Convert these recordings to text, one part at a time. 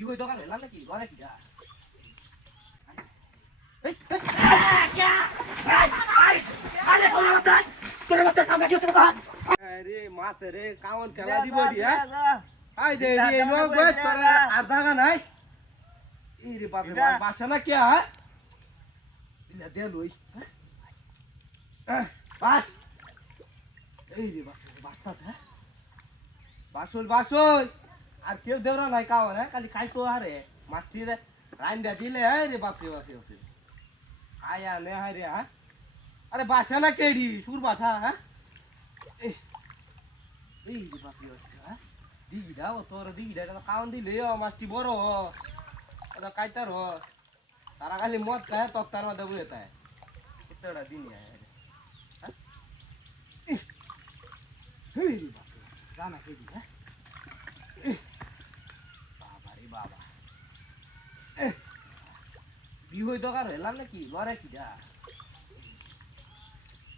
বিহই দোকান হইলাম নাকি ঘরে কি যা রে মাছ রে কাউন খেলা দিব আই দে তোর আর জায়গা নাই এই রে বাপরে বাসা না কে হ্যাঁ দে লই বাস এই রে বাপরে বাসতাছে হ্যাঁ বাসল আর কেউ দেওরা নাই কাউন হ্যাঁ খালি খাই তো আরে মাছটি রাইন্দা দিলে রে বাপরে বাপরে আয়া নে হায় রে হ্যাঁ আরে বাসা না কেডি সুর বাসা হ্যাঁ এই রে বাপরে হ্যাঁ দিবিটা ও তোর দিবিটা এটা কাউন দিলে মাছটি বড় এটা কাইতার হ তারা খালি মদ খায় তক্তার মধ্যে বলে তাই এতটা দিন হ্যাঁ রে বাপরে জানা কেডি হ্যাঁ বাবা রে বাবা বিহই দোকান হইলাম নাকি ঘরে কি যা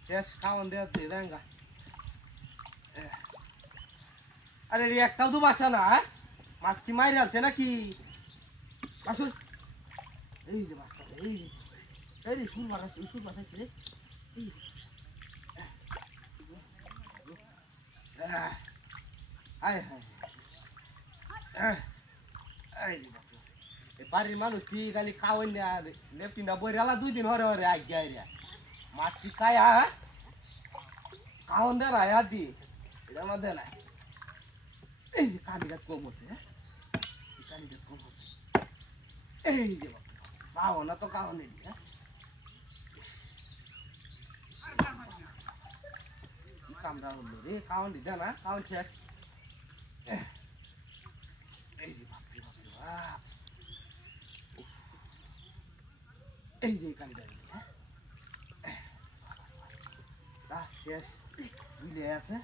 শেষ খাওয়ান দেওয়া দেঙ্গা আরে রে একটাও তো বাসা না মাছ কি মাইরে আছে নাকি আসুন এই যে বাসা এই রে সুর বাসাইছে রে হায় বাড়ির মানুষ কি খালি খাওয়াই না লেফটিনটা বই রেলা 2 দিন হরে হরে আগে আইরা মাছটি খায়া খাওয়ান দেয় না আদি এটা আমার দেয় না এই কানিটা কম হচ্ছে হ্যাঁ কানিটা কম হচ্ছে এই যে পাও না তো খাওয়ান নেই হ্যাঁ কামড়া হলো রে খাওয়ান দিতে না খাওয়ান শেষ এই যে বাপরে বাপরে বাপ এই যে কানিটা হ্যাঁ শেষ বুঝলে আছে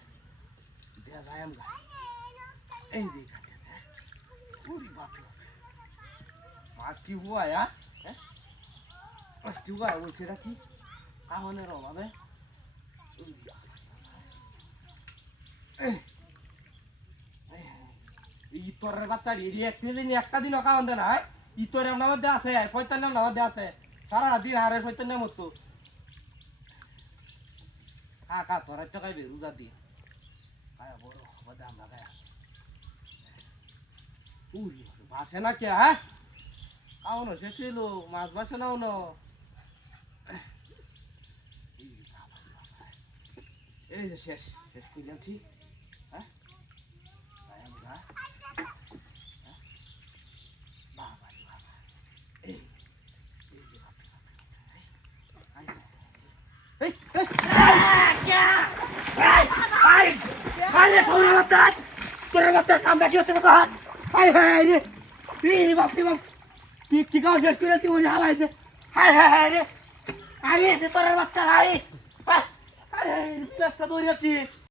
দেখা যায় আমরা এই যে কানিটা ওরে বাপরে মাছটি হুয়া হ্যাঁ মাছটি হুয়া বলছে রাখি কাহনের অভাবে ইতরের বাচ্চারি একদিন একটা দিনও কাহন দেয় না ইতরের নামে দেওয়া আছে শৈতানের নামে দেওয়া আছে সারা দিন হারে শৈতানের মতো কা তোরা তো খাইবে রোজা দিয়ে খায়া বড় বাদে আমরা খায়া বাসে না কে হ্যাঁ কাউনো শেষ হইলো মাছ বাসে নাও ন এই যে শেষ করে যাচ্ছি হ্যাঁ তোর বাচ্চার কাম বাকি হচ্ছে তো হাই হাই রে বাপরে বাপ কি কাজ শেষ করেছি ওই হালাইছে হাই হাই রে আরে তোর বাচ্চা আইস হাই হাই প্লাস্টার দৌড়াচ্ছি